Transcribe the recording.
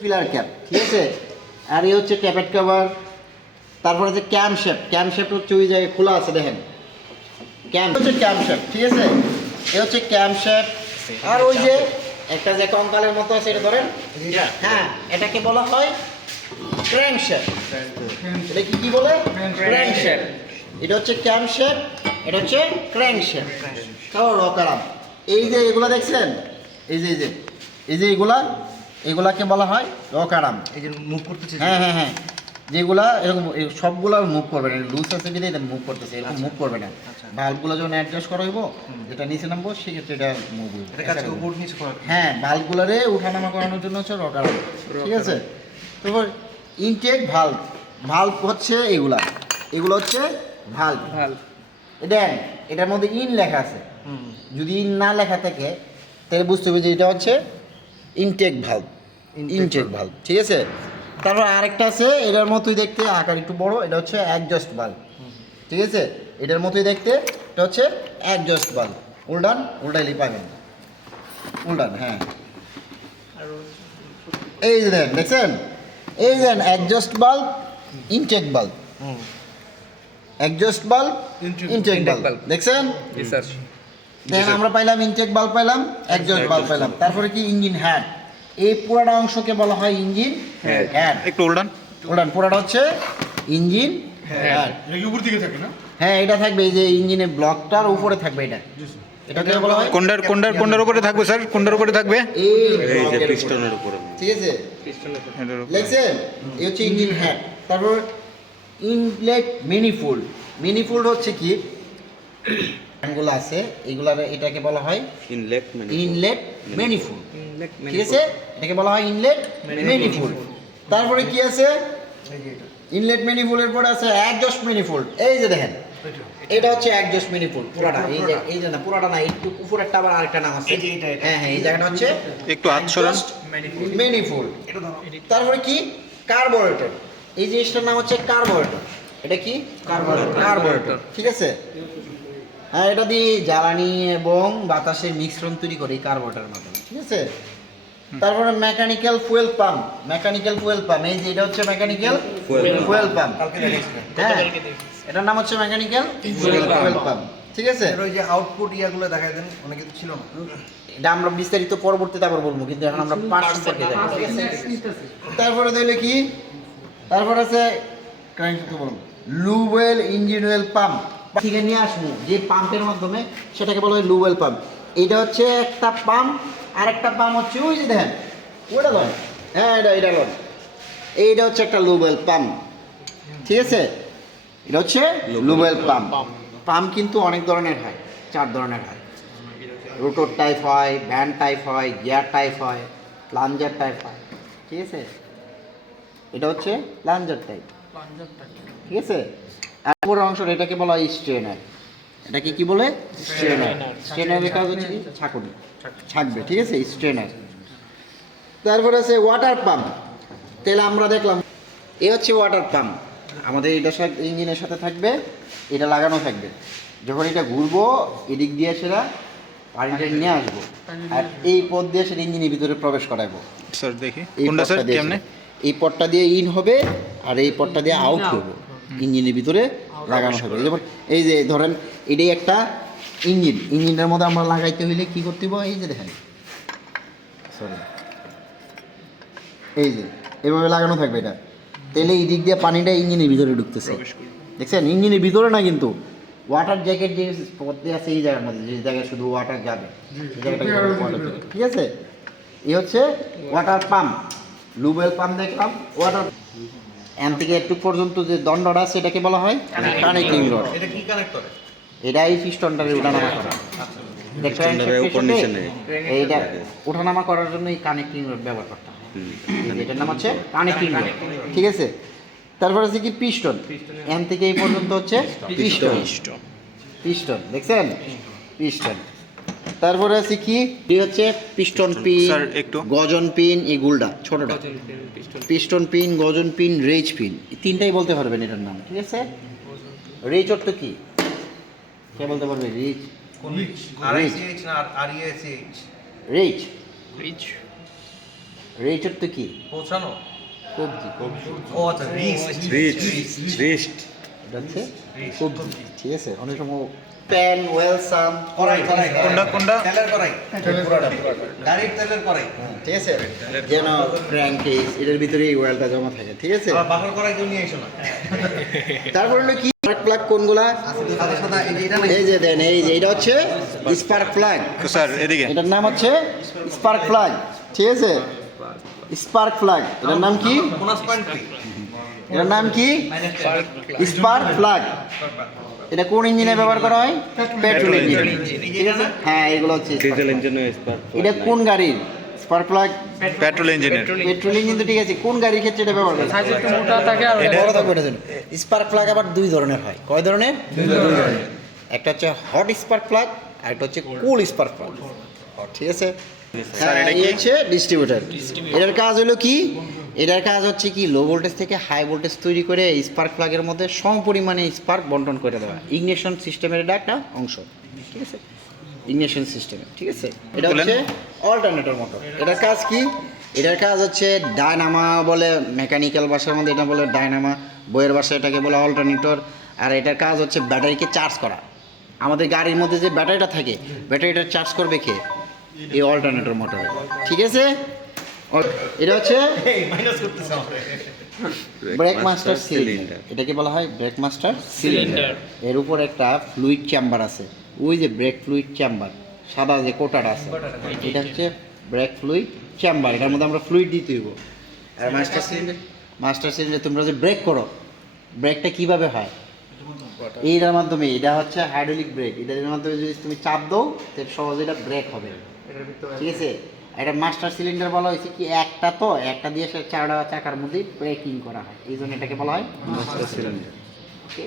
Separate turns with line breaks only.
Pillar cap ঠিক আছে? আর এই হচ্ছে ক্যাপেট কভার তারপরে হচ্ছে ক্যাম শেপ ক্যাম শেপ হচ্ছে ওই জায়গায় খোলা আছে দেখেন। ক্যাম হচ্ছে ক্যাম শেপ ঠিক আছে? এ হচ্ছে ক্যাম শেপ আর ওই যে একটা যে কঙ্কালের মতো আছে এটা ধরেন? হ্যাঁ এটাকে বলা হয় ক্র্যাঙ্ক শেপ এটা কি কি বলে? ক্র্যাঙ্ক শেপ এটা হচ্ছে ক্যাম শেপ এটা হচ্ছে ক্র্যাঙ্ক শেপ খাও রকারাম এই যে এগুলা দেখছেন? এই যে এই যে এই যে এগুলা এগুলাকে বলা হয় রকারাম
এই যে মুভ করতেছে
হ্যাঁ হ্যাঁ হ্যাঁ। যেগুলা এরকম সবগুলো মুভ করবে না। লুজ আছে বিধে এটা মুভ করতেছে এরকম মুভ করবে না।
আচ্ছা।
ভাল্বগুলো যখন অ্যাডজাস্ট করা হইব যেটা নিচে নামবো সেক্ষেত্রে এটা মুভ হইব।
এটা কাছে উপর নিচে করা
হ্যাঁ বাল্বগুলোরে উঠানামা করানোর জন্য হচ্ছে রকার ঠিক আছে? তারপর ইনটেক ভাল্ব ভাল্ব হচ্ছে এগুলা। এগুলো হচ্ছে ভাল্ব
ভালো
দেন এটার মধ্যে ইন লেখা আছে। যদি ইন না লেখা থাকে তাহলে বুঝতে হবে যে এটা হচ্ছে ইনটেক ভাল্ব ইনটেক ভাল্ব ঠিক আছে? তারপর আরেকটা আছে এটার মতোই দেখতে আকার একটু বড় এটা হচ্ছে অ্যাডজাস্ট ভাল্ব ঠিক আছে? এটার মতোই দেখতে এটা হচ্ছে অ্যাডজাস্ট ভাল্ব উল্টান উল্টাইলি পাবেন। উল্টান হ্যাঁ। এই যে দেন দেখছেন? এই যে দেন অ্যাডজাস্ট বাল্ব ইনটেক বাল্ব
হুম
অ্যাডজাস্ট বাল্ব ইনটেক বাল্ব দেখছেন? দেন আমরা পাইলাম ইনটেক বাল্ব পাইলাম অ্যাডজাস্ট বাল্ব পাইলাম। তারপরে কি ইঞ্জিন হ্যাড এই পুরোটা অংশকে বলা হয় ইঞ্জিন
Head।
হ্যাড
একটু উল্টান
ওটান পুরোটা হচ্ছে ইঞ্জিন হ্যাড
উপর দিকে থাকে না?
হ্যাঁ এটা থাকবে এই যে ইঞ্জিনের ব্লকটার উপরে থাকবে এটা। এটাকে বলা হয়
উপরে থাকবে স্যার কোনটার উপরে থাকবে?
এই
এই যে পিস্টনের উপরে।
ঠিক আছে?
এটার উপরে।
লেখছেন? এই হচ্ছে ইঞ্জিন হ্যাড তারপর ইনলেট মিনিফুল। মিনিফুল হচ্ছে কি? গুলো আছে এগুলার এটাকে বলা হয়
ইনলেট মানে
ইনলেট ম্যানিফুল ঠিক আছে? এটাকে বলা হয় ইনলেট ম্যানিফুল তারপরে কি আছে? ইনলেট ম্যানিফুলের পরে আছে অ্যাডজাস্ট ম্যানিফুল এই যে দেখেন এটা। হচ্ছে অ্যাডজাস্ট ম্যানিফুল পুরাটা। এই যে এই যে না পুরাটা না একটু উপরেরটা আবার আরেকটা নাম আছে।
এই যে এটা, এটা।
হ্যাঁ হ্যাঁ এই জায়গাটা হচ্ছে
একটু হাত সরান
ম্যানিফুল তারপরে কি? কার্বোরেটর এই জিনিসটার নাম হচ্ছে কার্বোরেটর এটা কি? কার্বোরেটর কার্বোরেটর ঠিক আছে? হ্যাঁ এটা দিয়ে জ্বালানি এবং বাতাসের মিশ্রণ তৈরি করে এই কার্বোরেটরের মাধ্যমে ঠিক আছে? তারপরে mechanical fuel pump mechanical fuel pump এই যে এটা হচ্ছে মেকানিক্যাল ফুয়েল পাম্প
কালকে
হ্যাঁ এটার নাম হচ্ছে মেকানিক্যাল ফুয়েল পাম্প ঠিক আছে?
ওই যে আউটপুট ইয়াগুলো দেখাই দেন অনেক কিছু ছিল না।
এটা আমরা বিস্তারিত পরবর্তীতে আবার বলব কিন্তু এখন আমরা পার্ট সম্পর্কে জানি ঠিক আছে তারপরে তাহলে কি? তারপর আছে কারেন্ট বলুন লুবেল ইঞ্জিন অয়েল পাম্প থেকে নিয়ে আসব যে পাম্পের মাধ্যমে সেটাকে বলা হয় লুবেল পাম্প এটা হচ্ছে একটা পাম্প আর একটা পাম্প হচ্ছে ওই যে দেখেন ওটা লয় হ্যাঁ এটা এটা লয় এইটা হচ্ছে একটা লুবেল পাম্প ঠিক আছে? এটা হচ্ছে লুবেল পাম্প পাম্প কিন্তু অনেক ধরনের হয় চার ধরনের হয়। রোটর টাইপ হয় ভ্যান টাইপ হয় গিয়ার টাইপ হয় প্লাঞ্জার টাইপ হয়। ঠিক আছে? এটা হচ্ছে প্লাঞ্জার টাইপ ঠিক আছে? উপরের অংশটা এটাকে বলা হয় স্ট্রেনার। এটাকে কি বলে? স্ট্রেনার। স্ট্রেনারের কাজ হচ্ছে কি? ছাকুনি। ছাকবে ঠিক আছে? স্ট্রেনার। তারপরে আছে ওয়াটার পাম্প তাহলে আমরা দেখলাম এ হচ্ছে ওয়াটার পাম্প আমাদের এটার সাথে ইঞ্জিনের সাথে থাকবে এটা লাগানো থাকবে। যখন এটা ঘুরবো এদিক দিয়ে সেটা পানিটা নিয়ে আসব। আর এই পথ দিয়ে সেটা ইঞ্জিনের ভিতরে প্রবেশ করাবো।
স্যার দেখি।
এই পথটা দিয়ে ইন হবে আর এই পটটা দিয়ে আউট করব। ইঞ্জিনের ভিতরে লাগানো হবে যেমন এই যে ধরেন এটাই একটা ইঞ্জিন। ইঞ্জিনের মধ্যে আমরা লাগাইতে হইলে কি করতে হবে এই যে দেখেন। সরি এই যে এভাবে লাগানো থাকবে এটা। তাহলে এই দিক দিয়ে পানিটা ইঞ্জিনের ভিতরে ঢুকতেছে। দেখছেন? ইঞ্জিনের ভিতরে না কিন্তু। ওয়াটার জ্যাকেট যে পথে আছে এই জায়গার মধ্যে যে জায়গায় শুধু ওয়াটার যাবে। ঠিক আছে? এই হচ্ছে ওয়াটার পাম্প লুবেল পাম্প দেখলাম। ওয়াটার এন থেকে একটু পর্যন্ত যে দণ্ডটা সেটাকে বলা হয় কানেক্টিং রড
এটা কি কানেক্ট করে।
এটা এই পিস্টনটারে ওঠানামা করা
নেয়।
এইটা ওঠানামা করার জন্য এই কানেক্টিং রড ব্যবহার করতে হয়। এটার নাম হচ্ছে কানেক্টিং রড ঠিক আছে? তারপর আছে কি পিস্টন? এন থেকে এই পর্যন্ত হচ্ছে পিস্টন। পিস্টন দেখছেন? পিস্টন। তারপরে আছে কি? এই হচ্ছে পিস্টন পিন
একটু।
গজন পিন এগুলটা ছোটটা। পিস্টন পিন গজন পিন রেজ পিন তিনটাই বলতে পারবেন এটার নাম ঠিক আছে? রেজ অর্থ কি? কে বলতে পারবে? রিচ
আর আইসিএইচ না আর ইএসএইচ
রেজ
রিচ
রেচার তো কি?
পৌঁছানো।
কবজি কবজি
ও আচ্ছা রিস্ট
রিচ রিস্ট
এটা হচ্ছে কবজি ঠিক আছে? অনেক সময় প্যান ওয়েলসাম
করাই করাই
কোনটা কোনটা?
তেলের করাই গাড়ির তেলের করাই
ঠিক আছে? যেন ক্র্যাঙ্কেজ এটার ভিতরে এই ওয়েলটা জমা থাকে ঠিক আছে?
আবার বাফার করাই কেউ নিয়ে এসো না।
তারপর হলো কি? স্পার্ক প্লাগ কোনগুলা?
এই যে এটা না
এই যে দেন এই যে এটা হচ্ছে স্পার্ক প্লাগ
স্যার এদিকে।
এটার নাম হচ্ছে স্পার্ক প্লাগ ঠিক আছে? স্পার্ক প্লাগ এটার নাম কি? এটার নাম কি? Spark plug. এটা কোন ইঞ্জিনে ব্যবহার করা হয়? পেট্রোল ইঞ্জিন ঠিক আছে? হ্যাঁ এগুলো হচ্ছে
ডিজেল ইঞ্জিনে স্পার্ক
এটা কোন গাড়ির স্পার্ক প্লাগ
পেট্রোল ইঞ্জিনের
পেট্রোল ইঞ্জিন তো ঠিক আছে। কোন গাড়ির ক্ষেত্রে এটা ব্যবহার করা হয়?
সাইজ একটু মোটা থাকে আর
বড় জন্য স্পার্ক প্লাগ আবার দুই ধরনের হয়। কয় ধরনের? দুই ধরনের। একটা হচ্ছে হট স্পার্ক প্লাগ আর একটা হচ্ছে কুল স্পার্ক প্লাগ ঠিক আছে?
স্যার,
হ্যাঁ,
এটা কি?
হচ্ছে ডিস্ট্রিবিউটার এটার কাজ হলো কি? এটার কাজ হচ্ছে কি লো ভোল্টেজ থেকে হাই ভোল্টেজ তৈরি করে স্পার্ক প্লাগের মধ্যে সম পরিমাণে স্পার্ক বন্টন করে দেওয়া ইগনিশন সিস্টেমের এটা একটা অংশ ঠিক আছে? ইগনিশন সিস্টেমে ঠিক আছে? এটা হচ্ছে অল্টারনেটর মোটর এটার কাজ কি? এটার কাজ হচ্ছে ডায়নামা বলে মেকানিক্যাল ভাষার মধ্যে এটা বলে ডায়নামা বইয়ের ভাষায় এটাকে বলে অল্টারনেটর আর এটার কাজ হচ্ছে ব্যাটারিকে চার্জ করা। আমাদের গাড়ির মধ্যে যে ব্যাটারিটা থাকে ব্যাটারিটা চার্জ করবে কে? এই অল্টারনেটর মোটর ঠিক আছে? এটা হচ্ছে
মাইনাস করতেছে আমাদের
ব্রেক মাস্টার সিলিন্ডার এটাকে বলা হয় ব্রেক মাস্টার সিলিন্ডার এর উপর একটা ফ্লুইড চেম্বার আছে। ওই যে ব্রেক ফ্লুইড চেম্বার সাদা যে কোটাটা আছে। এটা হচ্ছে ব্রেক ফ্লুইড চেম্বার এটার মধ্যে আমরা ফ্লুইড দিতে হইব। আর মাস্টার সিলিন্ডার মাস্টার সিলিন্ডার তোমরা যে ব্রেক করো ব্রেকটা কীভাবে হয়? এইটার মাধ্যমে এটা হচ্ছে হাইড্রোলিক ব্রেক এটার মাধ্যমে যদি তুমি চাপ দাও তাহলে সহজে এটা ব্রেক হবে। ঠিক আছে? এটা মাস্টার সিলিন্ডার বলা হয়েছে কি একটা তো একটা দিয়ে সে চারটা চাকার মধ্যেই ব্রেকিং করা হয়। এই জন্য এটাকে বলা হয় মাস্টার সিলিন্ডার ওকে